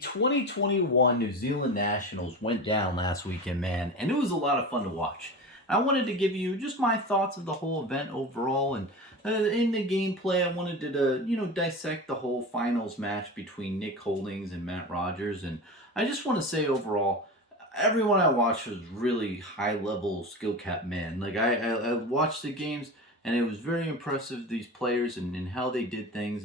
2021 New Zealand Nationals went down last weekend, man, and it was a lot of fun to watch. I wanted to give you just my thoughts of the whole event overall, and in the gameplay, I wanted to, dissect the whole finals match between Nick Holdings and Matt Rogers, and I just want to say overall, everyone I watched was really high level skill cap man. Like I watched the games, and it was very impressive these players and how they did things,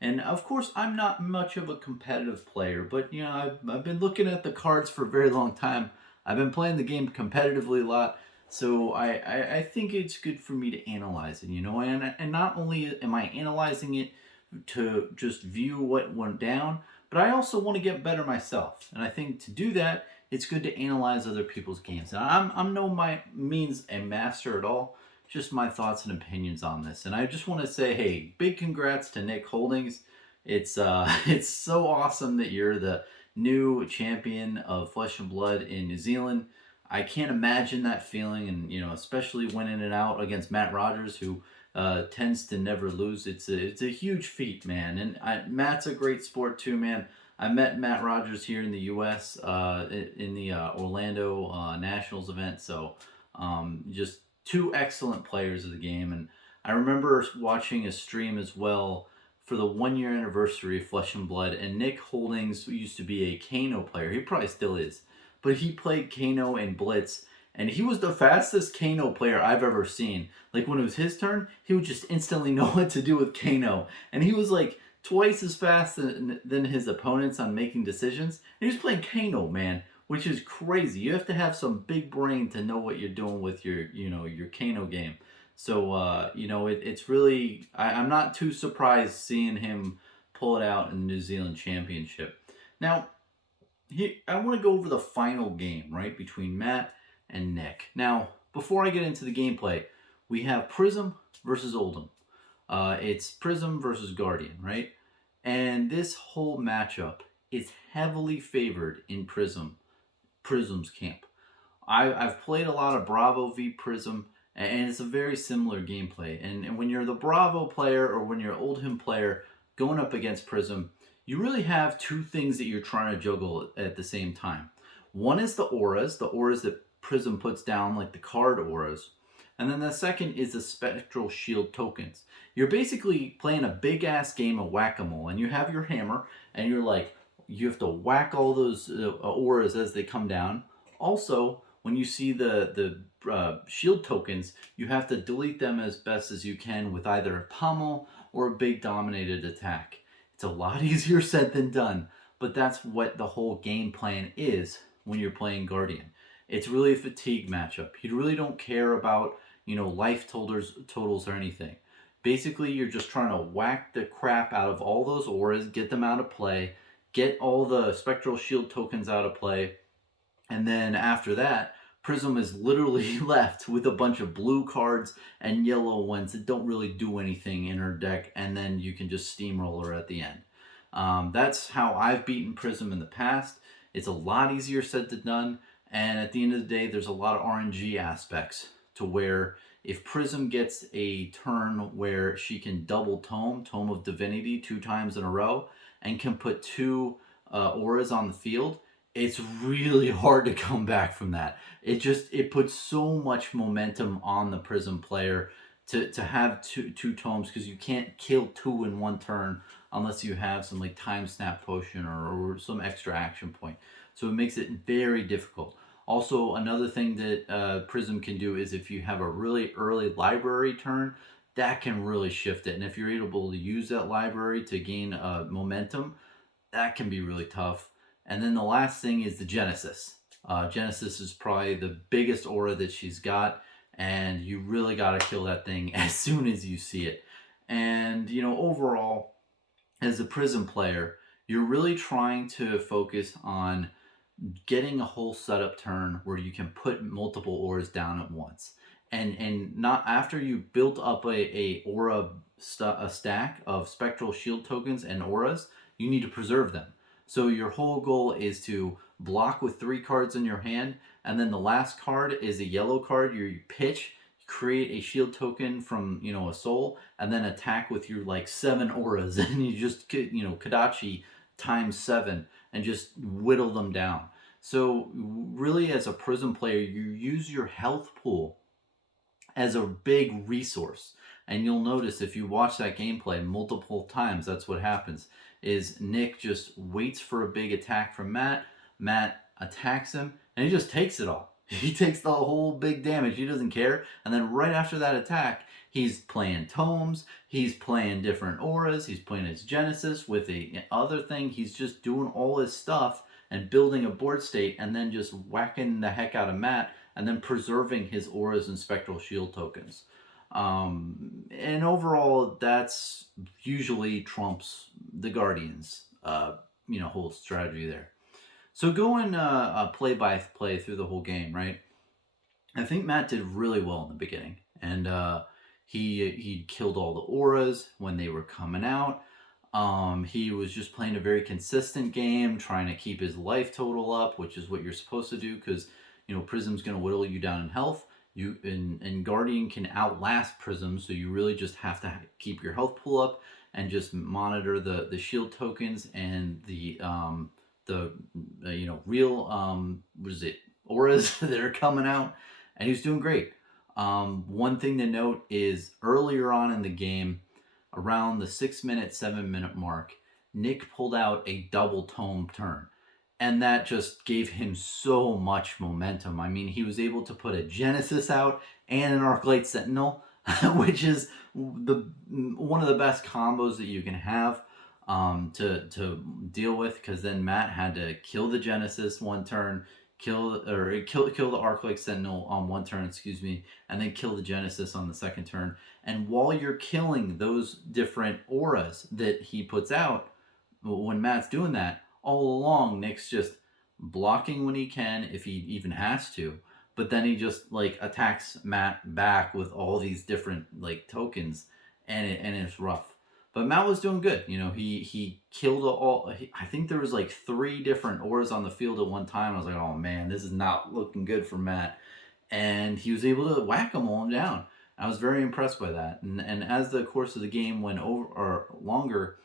and of course, I'm not much of a competitive player, but I've been looking at the cards for a very long time. I've been playing the game competitively a lot, so I think it's good for me to analyze it, and not only am I analyzing it to just view what went down, but I also want to get better myself. And I think to do that, it's good to analyze other people's games. And I'm no my means a master at all, just my thoughts and opinions on this. And I just want to say, hey, big congrats to Nick Holdings. It's it's so awesome that you're the new champion of Flesh and Blood in New Zealand. I can't imagine that feeling, and especially winning it out against Matt Rogers, who tends to never lose. It's a huge feat, man. And Matt's a great sport too, man. I met Matt Rogers here in the U.S. In the Orlando Nationals event. So just two excellent players of the game. And I remember watching a stream as well for the 1 year anniversary of Flesh and Blood. And Nick Holdings used to be a Kano player. He probably still is. But he played Kano and Blitz. And he was the fastest Kano player I've ever seen. Like when it was his turn, he would just instantly know what to do with Kano. And he was like twice as fast than his opponents on making decisions. And he was playing Kano, man, which is crazy. You have to have some big brain to know what you're doing with your Kano game. So, it's really, I'm not too surprised seeing him pull it out in the New Zealand Championship. Now, I want to go over the final game, right, between Matt and Nick. Now, before I get into the gameplay, we have Prism versus Oldham. It's Prism versus Guardian, right? And this whole matchup is heavily favored in Prism's camp. I've played a lot of Bravo v Prism, and it's a very similar gameplay. And when you're the Bravo player or when you're Oldham player going up against Prism, you really have two things that you're trying to juggle at the same time. One is the auras that Prism puts down, like the card auras. And then the second is the spectral shield tokens. You're basically playing a big ass game of whack-a-mole, and you have your hammer, and you have to whack all those auras as they come down. Also, when you see the shield tokens, you have to delete them as best as you can with either a pummel or a big dominated attack. It's a lot easier said than done, but that's what the whole game plan is when you're playing Guardian. It's really a fatigue matchup. You really don't care about, life totals or anything. Basically, you're just trying to whack the crap out of all those auras, get them out of play, get all the spectral shield tokens out of play, and then after that, Prism is literally left with a bunch of blue cards and yellow ones that don't really do anything in her deck, and then you can just steamroll her at the end. That's how I've beaten Prism in the past. It's a lot easier said than done, and at the end of the day, there's a lot of RNG aspects to where if Prism gets a turn where she can double Tome of Divinity 2 times in a row, and can put 2 auras on the field, it's really hard to come back from that. It puts so much momentum on the Prism player to have two tomes, because you can't kill 2 in one turn unless you have some like time snap potion or some extra action point. So it makes it very difficult. Also, another thing that Prism can do is if you have a really early library turn, that can really shift it. And if you're able to use that library to gain momentum, that can be really tough. And then the last thing is the Genesis. Genesis is probably the biggest aura that she's got, and you really got to kill that thing as soon as you see it. And, overall, as a Prism player, you're really trying to focus on getting a whole setup turn where you can put multiple auras down at once. And not after you built up a stack of spectral shield tokens and auras, you need to preserve them. So your whole goal is to block with 3 cards in your hand, and then the last card is a yellow card. You pitch, create a shield token from a soul, and then attack with your 7 auras, and you just Kadachi times 7, and just whittle them down. So really, as a Prism player, you use your health pool as a big resource. And you'll notice if you watch that gameplay multiple times, that's what happens. Is Nick just waits for a big attack from Matt. Matt attacks him, and he just takes it all. He takes the whole big damage. He doesn't care. And then right after that attack, he's playing tomes. He's playing different auras. He's playing his Genesis with the other thing. He's just doing all his stuff and building a board state, and then just whacking the heck out of Matt, and then preserving his auras and spectral shield tokens. And overall, that's usually trumps the Guardians, whole strategy there. So going play by play through the whole game, right? I think Matt did really well in the beginning, and he killed all the auras when they were coming out. He was just playing a very consistent game, trying to keep his life total up, which is what you're supposed to do, because Prism's going to whittle you down in health. You and Guardian can outlast Prism, so you really just have to keep your health pool up and just monitor the shield tokens and the real what is it, auras that are coming out, and he's doing great. One thing to note is earlier on in the game, around the 7-minute mark, Nick pulled out a double tome turn. And that just gave him so much momentum. I mean, he was able to put a Genesis out and an Arclight Sentinel, which is one of the best combos that you can have to deal with. Because then Matt had to kill the Genesis one turn, kill the Arclight Sentinel on one turn, and then kill the Genesis on the second turn. And while you're killing those different auras that he puts out, when Matt's doing that, all along, Nick's just blocking when he can, if he even has to, but then he just attacks Matt back with all these different tokens, and it's rough. But Matt was doing good. He killed all. I think there was 3 different auras on the field at one time. I was like, oh man, this is not looking good for Matt, and he was able to whack them all down. I was very impressed by that. And as the course of the game went over or longer,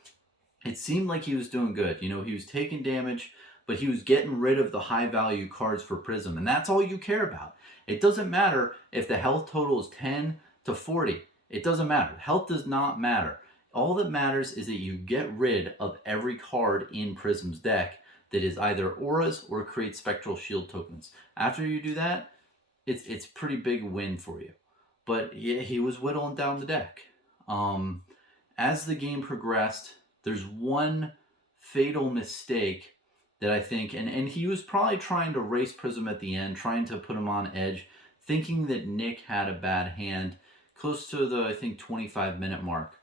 it seemed like he was doing good. He was taking damage, but he was getting rid of the high value cards for Prism. And that's all you care about. It doesn't matter if the health total is 10 to 40. It doesn't matter. Health does not matter. All that matters is that you get rid of every card in Prism's deck that is either auras or creates spectral shield tokens. After you do that, it's pretty big win for you. But he was whittling down the deck. As the game progressed, there's one fatal mistake that I think, and he was probably trying to race Prism at the end, trying to put him on edge, thinking that Nick had a bad hand, close to the, I think, 25-minute mark.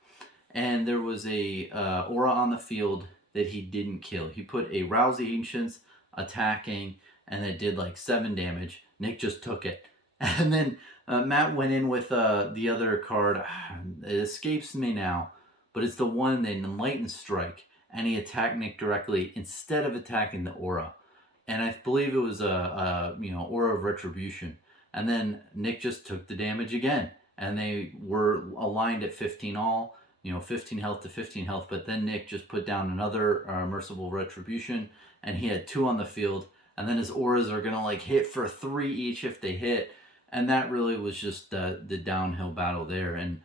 And there was a aura on the field that he didn't kill. He put a Rouse the Ancients attacking, and it did 7 damage. Nick just took it. And then Matt went in with the other card. It escapes me now, but it's the one, the Enlightened Strike, and he attacked Nick directly instead of attacking the aura. And I believe it was a aura of retribution. And then Nick just took the damage again, and they were aligned at 15 all, 15 health to 15 health. But then Nick just put down another merciful retribution, and he had 2 on the field. And then his auras are gonna hit for 3 each if they hit, and that really was just the downhill battle there. And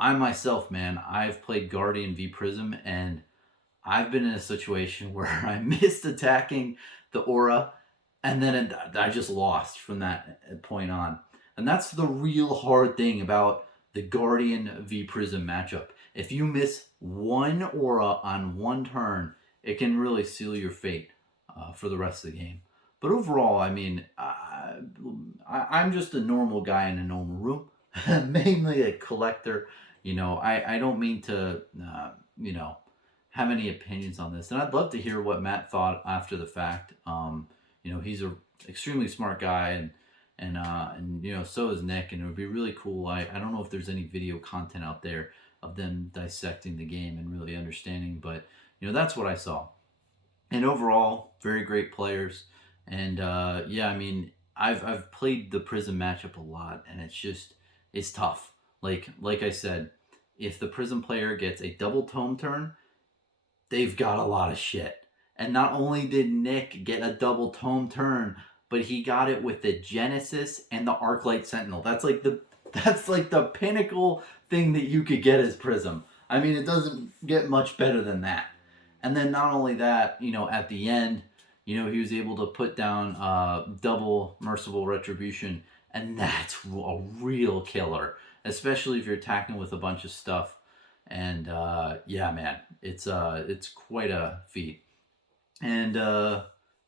I myself, man, I've played Guardian v Prism, and I've been in a situation where I missed attacking the aura, and then I just lost from that point on. And that's the real hard thing about the Guardian v Prism matchup. If you miss one aura on one turn, it can really seal your fate for the rest of the game. But overall, I mean, I'm just a normal guy in a normal room. Mainly a collector. I don't mean to have any opinions on this, and I'd love to hear what Matt thought after the fact. He's a extremely smart guy, and so is Nick, and it would be really cool. I don't know if there's any video content out there of them dissecting the game and really understanding, but that's what I saw. And overall, very great players, and I've played the Prism matchup a lot, and it's tough. Like I said, if the Prism player gets a double tome turn, they've got a lot of shit. And not only did Nick get a double tome turn, but he got it with the Genesis and the Arclight Sentinel. That's like the pinnacle thing that you could get as Prism. I mean, it doesn't get much better than that. And then not only that, at the end, he was able to put down double Merciful Retribution, and that's a real killer, especially if you're attacking with a bunch of stuff. And yeah, man, it's quite a feat. And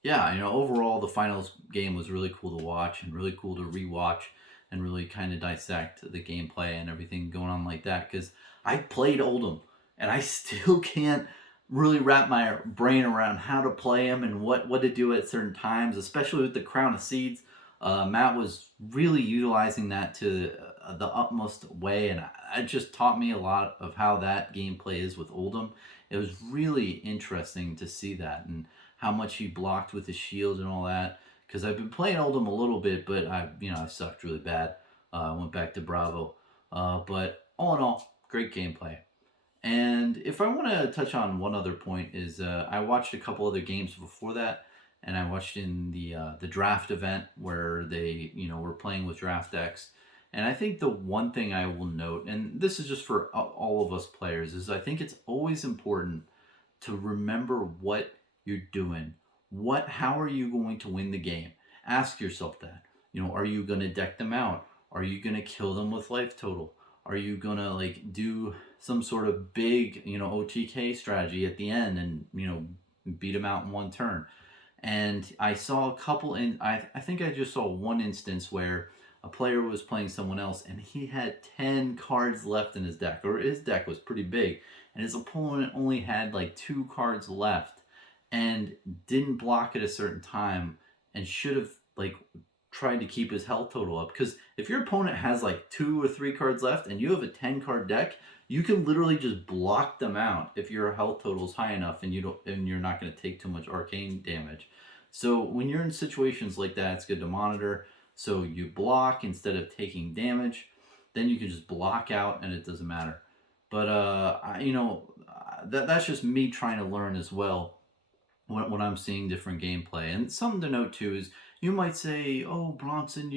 yeah, overall the finals game was really cool to watch and really cool to rewatch and really kind of dissect the gameplay and everything going on like that, because I played Oldhim and I still can't really wrap my brain around how to play him and what to do at certain times, especially with the Crown of Seeds. Matt was really utilizing that to the utmost way, and it just taught me a lot of how that gameplay is with Oldhim. It was really interesting to see that and how much he blocked with his shield and all that. Because I've been playing Oldhim a little bit, but I sucked really bad. I went back to Bravo, but all in all, great gameplay. And if I want to touch on one other point is I watched a couple other games before that, and I watched in the draft event where they were playing with draft decks. And I think the one thing I will note, and this is just for all of us players, is I think it's always important to remember what you're doing. How are you going to win the game? Ask yourself that. Are you going to deck them out? Are you going to kill them with life total? Are you going to do some sort of big, OTK strategy at the end and, beat them out in one turn? And I saw a couple I think I just saw one instance where a player was playing someone else and he had 10 cards left in his deck, or his deck was pretty big, and his opponent only had like 2 cards left and didn't block at a certain time and should have tried to keep his health total up, because if your opponent has like 2 or 3 cards left and you have a 10 card deck, you can literally just block them out if your health total is high enough and you're not going to take too much arcane damage. So when you're in situations like that, it's good to monitor. So you block instead of taking damage, then you can just block out and it doesn't matter. But that's just me trying to learn as well when I'm seeing different gameplay. And something to note too is you might say, "Oh, Bronson,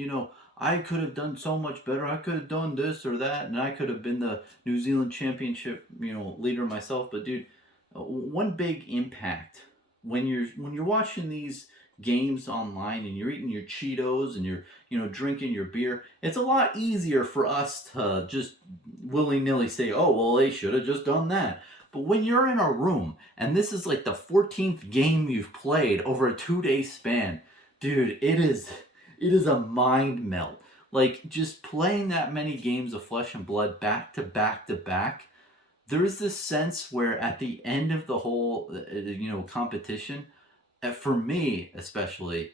I could have done so much better. I could have done this or that, and I could have been the New Zealand Championship, leader myself." But dude, one big impact when you're watching these games online and you're eating your Cheetos and you're drinking your beer, it's a lot easier for us to just willy-nilly say, "Oh, well, they should have just done that." But when you're in a room and this is like the 14th game you've played over a 2-day span, dude, it is a mind melt. Like, just playing that many games of Flesh and Blood back to back to back, there's this sense where at the end of the whole competition, for me especially,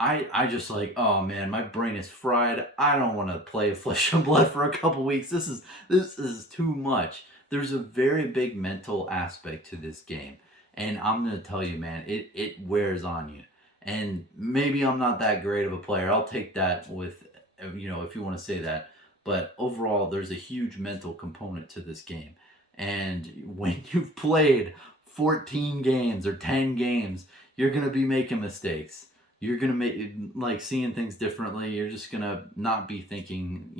I just like, oh man, my brain is fried. I don't want to play Flesh and Blood for a couple weeks. This is too much. There's a very big mental aspect to this game, and I'm gonna tell you, man, it wears on you. And maybe I'm not that great of a player. I'll take that with, if you want to say that. But overall, there's a huge mental component to this game. And when you've played 14 games or 10 games, you're going to be making mistakes. You're going to make, seeing things differently. You're just going to not be thinking,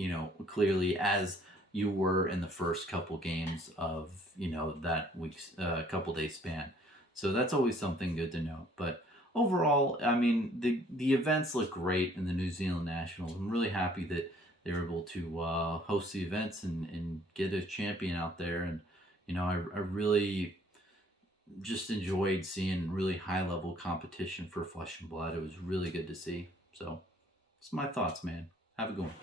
clearly as you were in the first couple games of, that week's couple day span. So that's always something good to know. But overall, I mean, the events look great in the New Zealand Nationals. I'm really happy that they were able to host the events and get a champion out there. And, I really just enjoyed seeing really high level competition for Flesh and Blood. It was really good to see. So, it's my thoughts, man. Have a good one.